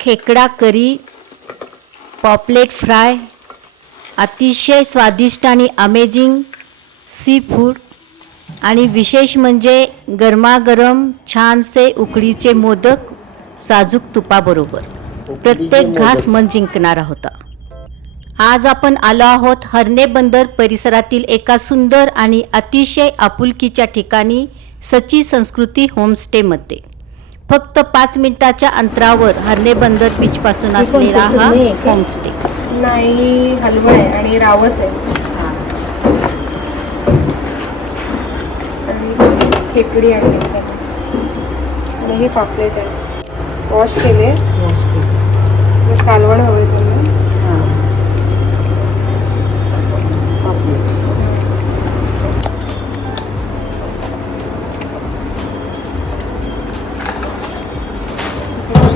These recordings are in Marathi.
खेकडा करी, पॉपलेट फ्राय, अतिशय स्वादिष्ट आणि अमेझिंग सी फूड आणि विशेष म्हणजे गरमागरम छानसे उकडीचे मोदक साजूक तुपाबरोबर. प्रत्येक घास मन जिंकणारा होता. आज आपण आलो आहोत हर्णे बंदर परिसरातील एका सुंदर आणि अतिशय आपुलकीच्या ठिकाणी सची संस्कृती होमस्टेमध्ये. फक्त 5 मिनिटाच्या अंतरावर हर्णे बंदर बीचपासून असलेला हा होमस्टे. नाही, हलवा आहे आणि रावस आहे आणि खेकडी आहे आणि हे पापलेट आहे. वॉश केले, कालवण हवं आहे तुम्ही.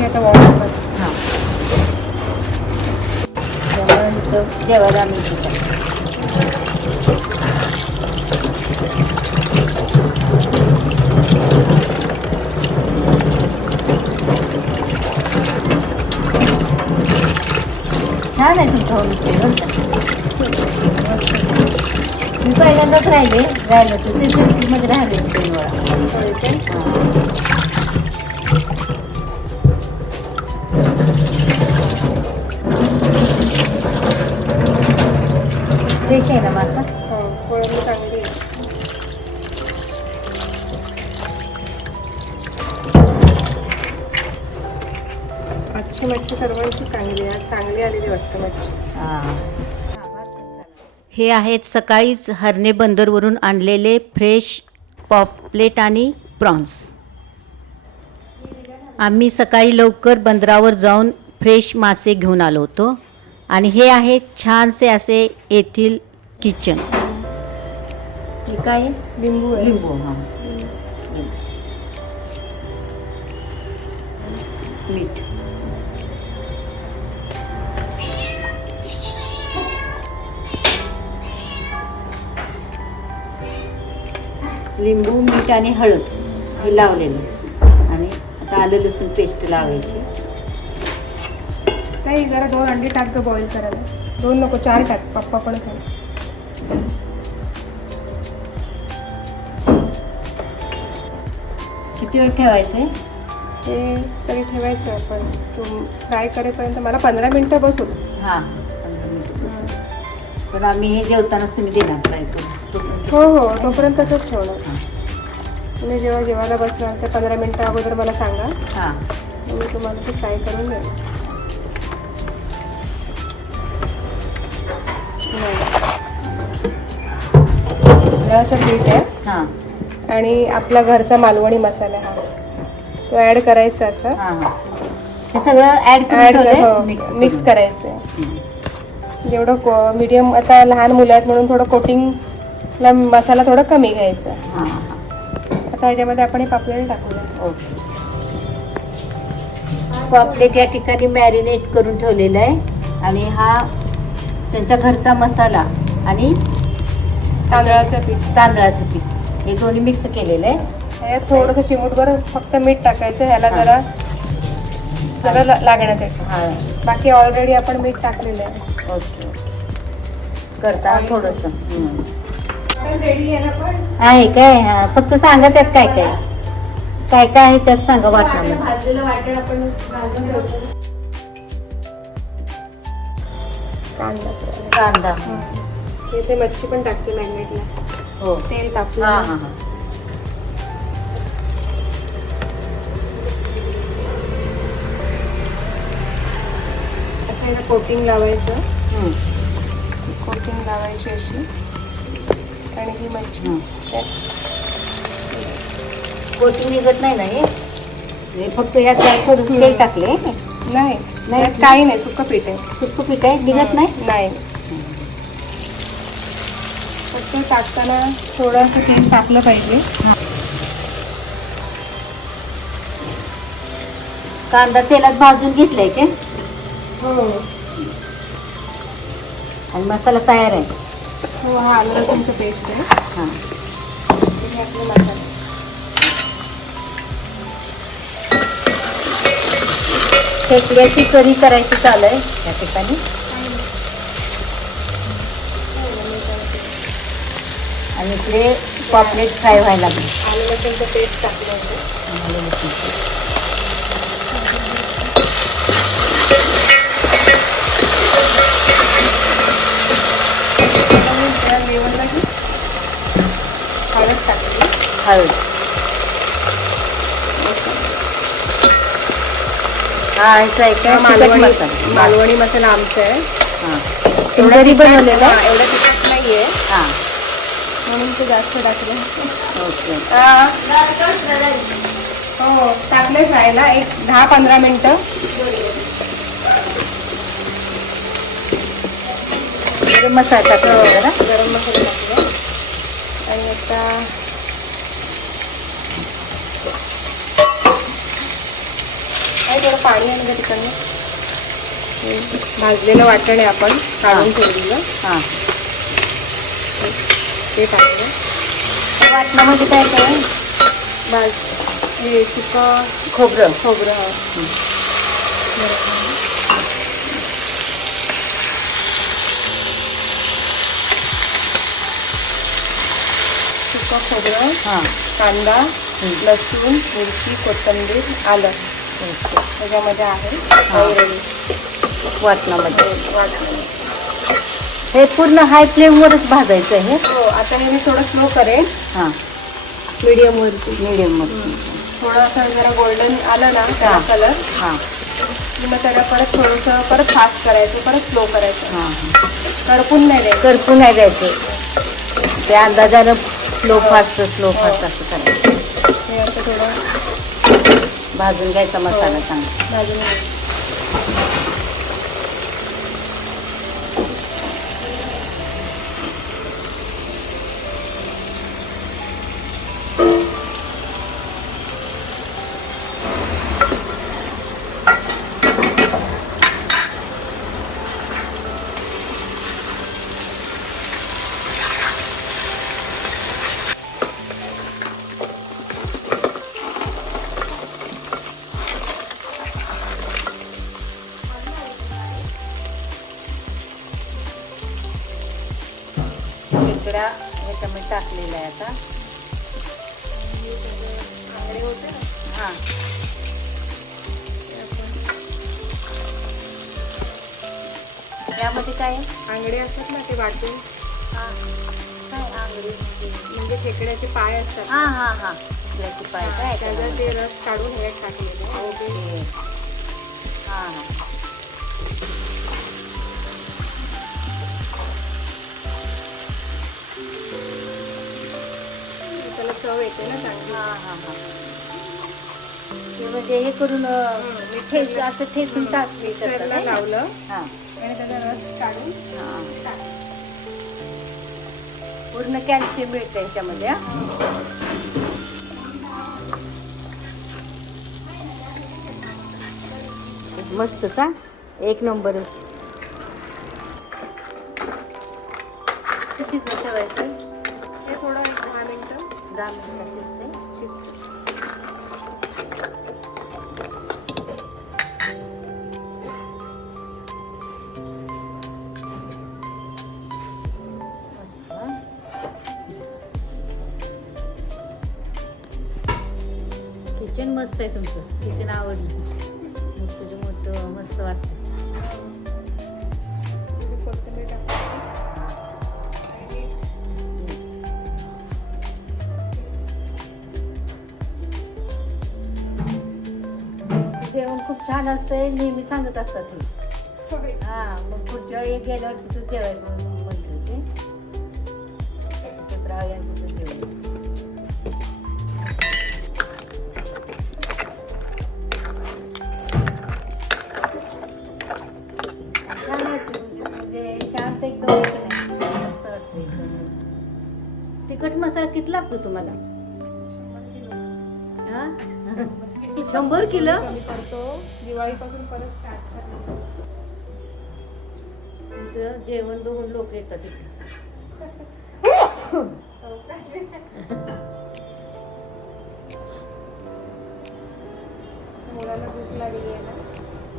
आता वॉश जेवायला छान आहे तुमचं होमस्टे. मी पहिल्यांदाच राहिले तर सिटीमध्ये राहिले 3 वेळा. फ्रेश आहे ना मासा? कोळंबी चांगली आहे. आजची मच्छी सर्वांची चांगली आहे. चांगली आलेली वाटतं मच्छी. हे आहेत सकाळीच हर्णे बंदरवरून आणलेले फ्रेश पॉपलेट आणि प्रॉन्स. आम्ही सकाळी लवकर बंदरावर जाऊन फ्रेश मासे घेऊन आलो होतो. आणि हे आहेत छानसे असे येथील किचन. हे काय? लिंबू आहे. लिंबू. हां, मीठ. लिंबू, मीठ आणि हळद हे लावलेलं. आणि आता आलं लसूण पेस्ट लावायची. नाही, जरा 2 अंडी टाक ग बॉईल करायला. 2 नको, 4 टाक. पप्पा पण खाईल. किती वेळ ठेवायचं आहे? हे तरी ठेवायचं आपण. तू फ्राय करेपर्यंत मला 15 मिनटं बसू. हां, 15 मिनिटं. पण आम्ही हे जेवतानाच तुम्ही देणार फ्राय करून? हो, तोपर्यंत तसंच ठेवणार. तुम्ही जेव्हा जेवायला बसणार ते 15 मिनटं अगोदर मला सांगा. हां, मी तुम्हाला ते फ्राय करून देईन. गव्हाचं पीठ आहे. हां, आणि आपला घरचा मालवणी मसाला हा तो ॲड करायचा. असं हां, हां. हे सगळं ॲड मिक्स करायचं आहे. जेवढं मीडियम, आता लहान मुलं आहेत म्हणून थोडं कोटिंगला मसाला थोडा कमी घ्यायचा. आता ह्याच्यामध्ये आपण हे पापलेट टाकूया. ओके. पॉपलेट या ठिकाणी मॅरिनेट करून ठेवलेलं आहे. आणि हा त्यांच्या घरचा मसाला आणि तांदळाचं पीठ हे दोन्ही मिक्स केलेलं आहे. हे थोडंसं चिमूटभर फक्त मीठ टाकायचं ह्याला. जरा लागण्यासाठी. हां, बाकी ऑलरेडी आपण मीठ टाकलेलं आहे. ओके. करताना थोडंसं रेडी आहे ना पण. आहे काय? हां, फक्त सांगा त्यात काय काय काय काय आहे त्यात सांगा. वाटणार भाजलेलं वाटण आपण भाजून ठेवतो. कांदा. ते मच्छी पण टाकते मॅग्नेटला. हो, तेल टाकलं. हां हां हां. असं याला कोटिंग लावायचं. कोटिंग लावायची अशी. आणि ही मच्छी कोटिंग निघत नाही ना हे फक्त यात थोडंसं तेल टाकले. नाही, काही नाही. सुक्क पीठ आहे. सुक्क पीठ आहे, निघत नाही. फक्त टाकताना थोडंसं तेल टाकलं पाहिजे. कांदा तेलात भाजून घेतलाय काय? हो. आणि मसाला तयार आहे. हो, हा आलं लसूणचं पेस्ट आहे. हां, आपले मसाले खेकड्याची करी करायची चालू आहे या ठिकाणी. आणि इकडे पॉपलेट फ्राय व्हायला लागले. आलं लसूणचं पेस्ट टाकलं होतं. जेवणला की हळद टाकली. हळद. हा ह्याचा एक हा, तिखट मसाला. मालवणी मसाला आमचा आहे. हां तुम्ही घरी बनवलेला आहे? एवढं तिखट नाहीये हां म्हणून ते जास्त टाकलं. ओके. हो टाकले फ्रायला एक 10-15 मिनिटं. गरम मसाला टाकला जरा. गरम मसाला टाकला आणि आता काय थोडं पाणी आहे म्हणजे तिकडनं भाजलेलं वाटण आहे आपण काढून ठेवलेलं हां ते टाकलं. वाटणामध्ये काय काय? हे सुकं खोबरं. खोबरं सुकं खोबरं, हां कांदा, लसूण, मिरची, कोथिंबीर, आलं त्याच्यामध्ये आहे. ऑलरेडी वाटणामध्ये वाटण. हे पूर्ण हाय फ्लेमवरच भाजायचं आहे. हो आता हे मी थोडं स्लो करेन हां मीडियमवरती. मीडियममध्ये. थोडं असं जरा गोल्डन आलं ना त्याला हां. कलर हां की मग त्याला परत थोडंसं परत फास्ट करायचं, परत स्लो करायचं. हां करपून नाही द्यायचं. करपू नाही द्यायचं. त्या अंदाजानं स्लो फास्ट असं करायचं. हे असं थोडं भाजून घ्यायचा मसाला चांगला. भाजून घ्यायचं. खेकडा ह्याच्यामध्ये टाकलेला आहे आता. हां त्यामध्ये काय आहे? आंगडे असतात ना ते वाटून काय आंगडी म्हणजे खेकड्याचे पाय असतात. हां हां हां त्याची पाय काय त्याचा ते रस काढून ह्यात टाकलेले. ओके. हां हां त्याला चव येते ना चांगली. हां हां हां ते म्हणजे हे करून ठेच असं ठेचून टाकले मिक्सरला लावलं हां आणि त्याचा रस काढून हां टाकलं. पूर्ण कॅल्शियम मिळतं ह्याच्यामध्ये. मस्तच हा एक नंबरच. कशीच ठेवायचं हे थोडं 10 मिनिटं 10 मिनिटं शिजते. शिजतं. मस्त हा. किचन मस्त आहे तुमचं. किचन आवडलं. मोठं मोठं मस्त वाटतं. थोडी कोथिंबीर टाकायची. आणि जेवण खूप छान असतंय नेहमी सांगत असतात हे. थोडी हां मग पुढच्या वेळी गेल्यावर तिथं जेवायचं म्हणून म्हटलं होते. तिथंच राहूया आणि तिथं जेवूया. छान वाटतं म्हणजे शांत एकदम आहे की नाही? मस्त वाटतं एकदम. तिखट मसाला किती लागतो तुम्हाला? 100 किलो. कमी करतो. दिवाळीपासून परत स्टार्ट करतो. तुमचं जेवण बघून लोक येतात इथे. मुलांना भूक लागली आहे ना.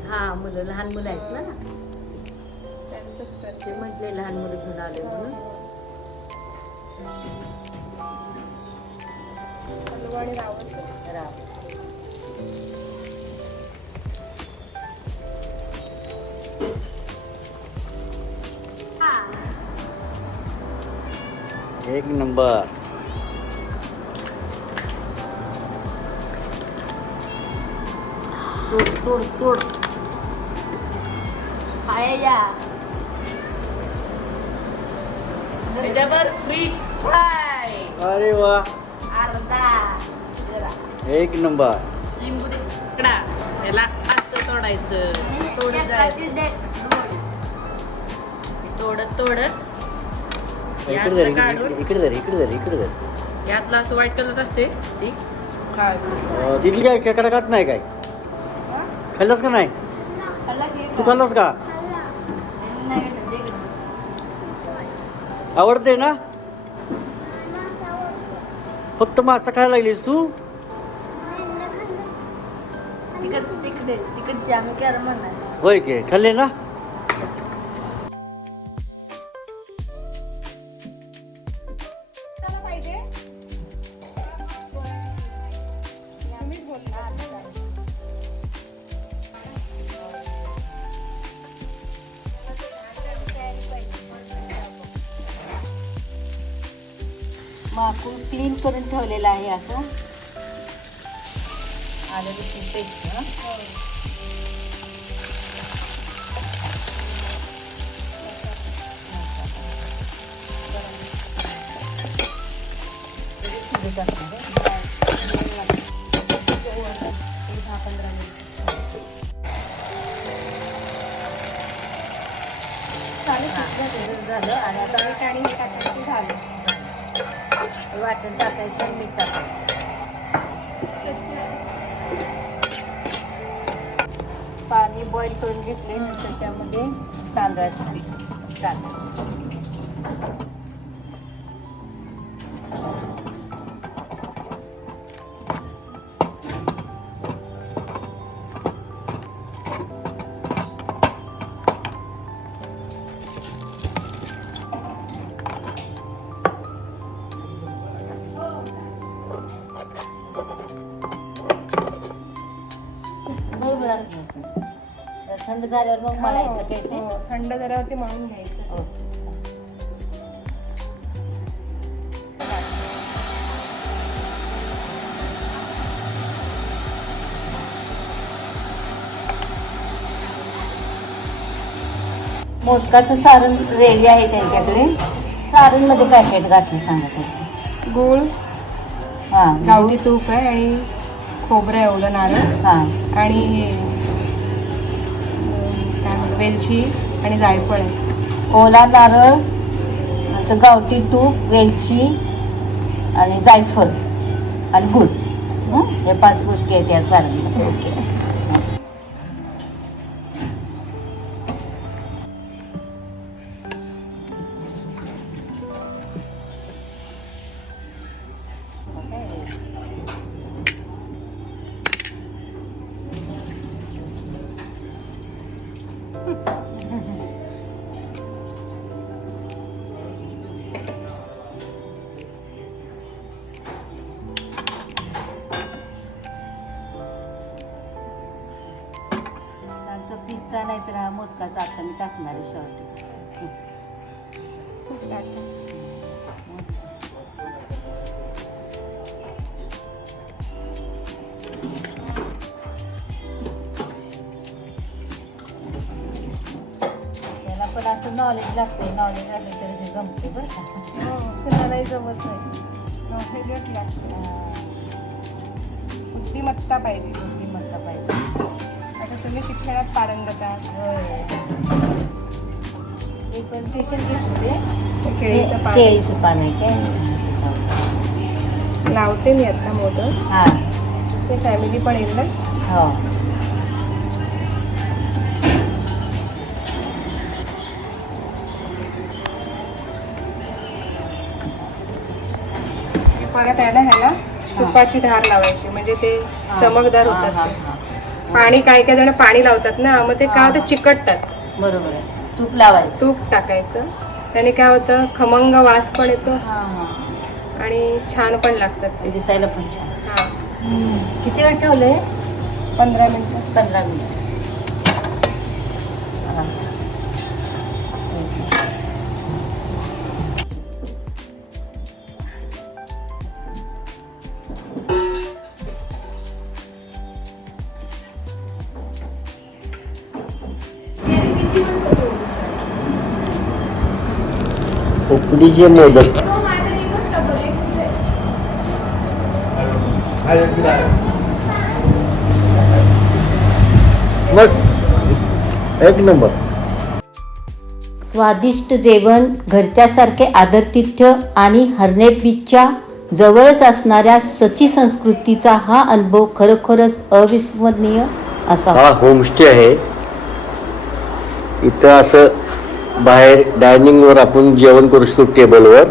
हा मुलं लहान मुलं आहेत ना, त्यांचंच करते. ते म्हटले लहान मुलं घेऊन आले म्हणून. हलवा आणि रावस. राव. एक नंबर. तोड तोड तोड. खायला त्याच्यावर फिश फ्राय अरे वा, अर्धा एक नंबर. लिंबू तिकडा त्याला असं तोडायचं. तोडत जायचं. तोडत तोडत इकडे धर, यातलं काढून इकडे धर, इकडे धर, इकडे धर. यातलं असं व्हाईट कलर असते ती खायची. दिदी काय खेकडा खात नाही काय? खाल्लास का नाही? तू खाल्लास का? आवडते ना? फक्त मासा खायला लागलीस तू? तिकडचे आम्ही कॅरम म्हणणार. होय के खाल्ले ना? माकूड क्लीन करून ठेवलेलं आहे असं. आलं लसूण पेस्ट. झालं आणि आता मीठ आणि हे टाकायचं की झालं. वाटण टाकायचं आणि मीठ टाकायचं. पाणी बॉईल करून घेतले नंतर त्यामध्ये तांदळाचं पीठ टाकायचं. बरोबर असं थंड झाल्यावर मग मळायचं काय ते. हो, थंड झाल्यावरती मळून घ्यायचं. ओके. मोदकाचं सारण रेडी आहे त्यांच्याकडे. सारणमध्ये काय काय घातलं सांगा तुम्ही. गूळ, हां गावठी तूप आहे आणि खोबरं आहे, ओलं नारळ हां आणि काय म्हणतात वेलची आणि जायफळ आहे. ओला नारळ, नंतर गावठी तूप, वेलची आणि जायफळ आणि गूळ. हे 5 गोष्टी आहेत या सारणमध्ये. ओके. पिझ्झा नाही तर हा मोदकाचा आता मी टाकणार आहे शॉर्ट. त्याला पण असं नॉलेज लागतंय. नॉलेज असेल तर हे जमते बरं का. कुणालाही जमत नाही. नॉलेजच लागतं. बुद्धिमत्ता पाहिजे. बुद्धिमत्ता पाहिजे. आता तुम्ही शिक्षणात पारंगत आहात. होय. ते पण ट्युशन घेतले. केळीचं पान केळीचं पान आहे काय. लावते मी आता मोदक. हां ते फॅमिली पण येईल ना. हो. परत आहे ना ह्याला तुपाची धार लावायची म्हणजे ते चमकदार होतात ते. पाणी काही काही जण पाणी लावतात ना, मग ते काय होतं चिकटतात. बरोबर आहे. तूप लावायचं. तूप टाकायचं, त्याने काय होतं खमंग वास पण येतो हां हां. आणि छान पण लागतात ते. दिसायला पण छान. हा, किती वेळ ठेवलंय? 15 मिनिटं. 15 मिनिट. उकडीचे मोदक. मस्त, एक नंबर. स्वादिष्ट जेवण, घरच्यासारखे आदरातिथ्य आणि हरणे बीचच्या जवळच असणाऱ्या सची संस्कृतीचा हा अनुभव खरोखरच अविस्मरणीय असा. हा होमस्टे आहे. इथं असं बाहेर डायनिंगवर आपण जेवण करू शकतो टेबलवर.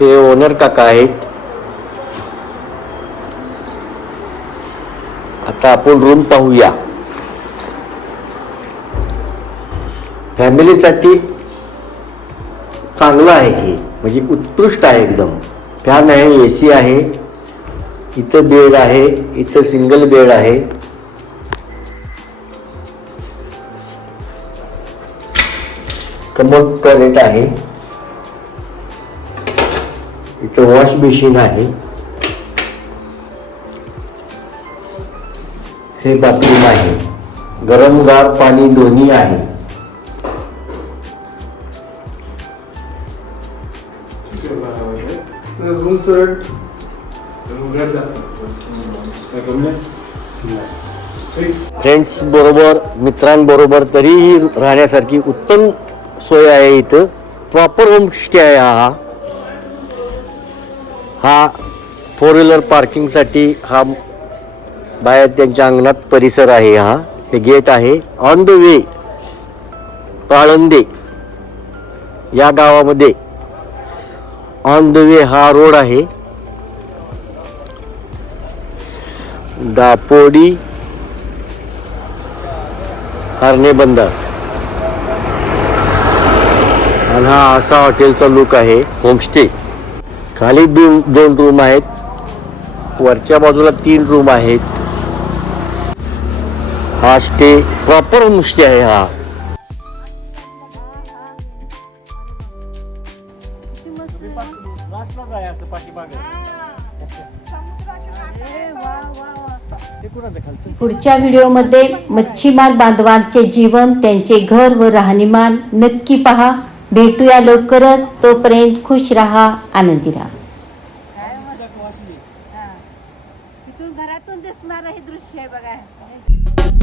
हे ओनर काका आहेत. आता आपण रूम पाहूया. फॅमिलीसाठी चांगलं आहे हे, म्हणजे उत्कृष्ट आहे एकदम. फॅन आहे, AC आहे, इथं बेड आहे, इथं सिंगल बेड आहे. कमोड टॉयलेट आहे, इथं वॉश बेसिन आहे, हे बाथरूम आहे. गरम गार पाणी दोन्ही आहे. फ्रेंड्स बरोबर, मित्रांबरोबर तरीही राहण्यासारखी उत्तम सोय आहे इथं. प्रॉपर होमस्टे आहे हा 4 व्हीलर पार्किंगसाठी हा बाहेर त्यांच्या अंगणात परिसर आहे. हे गेट आहे. ऑन द वे पाळंदे या गावामध्ये ऑन द वे हा रोड आहे. दापोडी हरणे बंदर, आणि हा असा हॉटेलचा लुक आहे. होमस्टे खाली दोन रूम आहेत, वरच्या बाजूला 3 रूम आहेत. हा स्टे प्रॉपर होमस्टे आहे. हा पुढच्या व्हिडिओमध्ये मच्छीमार बांधवांचे जीवन, त्यांचे घर व राहणीमान नक्की पहा. भेटूया लवकरच. तोपर्यंत खुश राहा, आनंदी राहा. तिथून घरातून दिसणार हे दृश्य आहे बघा.